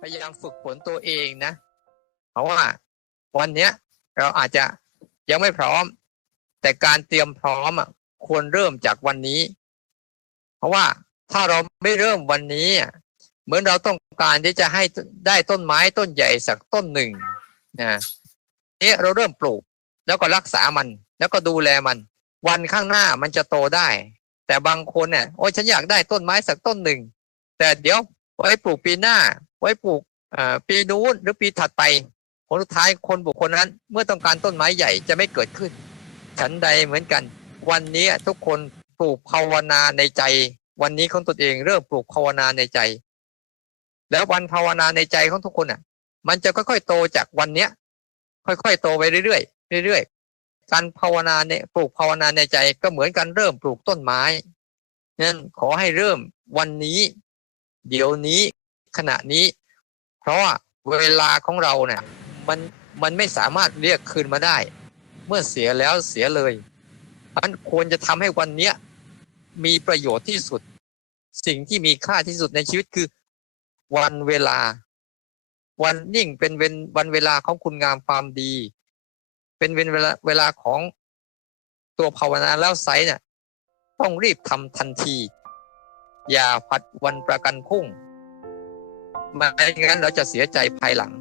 พยายามฝึกฝนตัวเองนะเพราะว่าวันเนี้ยเราอาจจะยังไม่พร้อม แต่การเตรียมพร้อมอะควรเริ่มจากวันนี้ เพราะว่าถ้าเราไม่เริ่มวันนี้เหมือนเราต้องการที่จะให้ได้ต้นไม้ต้นใหญ่สักต้นหนึ่งนะนี่เราเริ่มปลูก แล้วก็รักษามัน แล้วก็ดูแลมัน วันข้างหน้ามันจะโตได้ แต่บางคนเนี่ยโอ้ยฉันอยากได้ต้นไม้สักต้นหนึ่ง แต่เดี๋ยว ไว้ปลูกปีหน้า ไว้ปลูกปีนู้นหรือปีถัดไป ผลสุดท้ายคนบุคคลนั้น เมื่อต้องการต้นไม้ใหญ่จะไม่เกิดขึ้น ฉันใดเหมือนกัน วันนี้ทุกคนปลูกภาวนาในใจ วันนี้ของตนเองเริ่มปลูกภาวนาในใจ แล้ววันภาวนาในใจของทุกคนอะ มันจะค่อยๆโตจากวันเนี้ย ค่อยๆโตไปเรื่อยๆเรื่อยๆการภาวนาเนี่ยปลูกภาวนาในใจก็เหมือนกันเริ่มปลูกต้นไม้นั่นขอให้เริ่มวันนี้ เดี๋ยวนี้ขณะนี้ เพราะว่าเวลาของเราเนี่ยมันมันไม่สามารถเรียกคืนมาได้ เมื่อเสียแล้วเสียเลยเพราะนั้นควรจะทำให้วันเนี้ยมีประโยชน์ที่สุด สิ่งที่มีค่าที่สุดในชีวิตคือ วันเวลา วันนิ่งเป็นเวนวันเวลาของคุณงามความดี เป็นเวนเวลาเวลาของตัวภาวนาแล้วไซเนี่ยต้องรีบทำทันที อย่าผัดวันประกันพรุ่งไม่งั้นเราจะเสียใจภายหลัง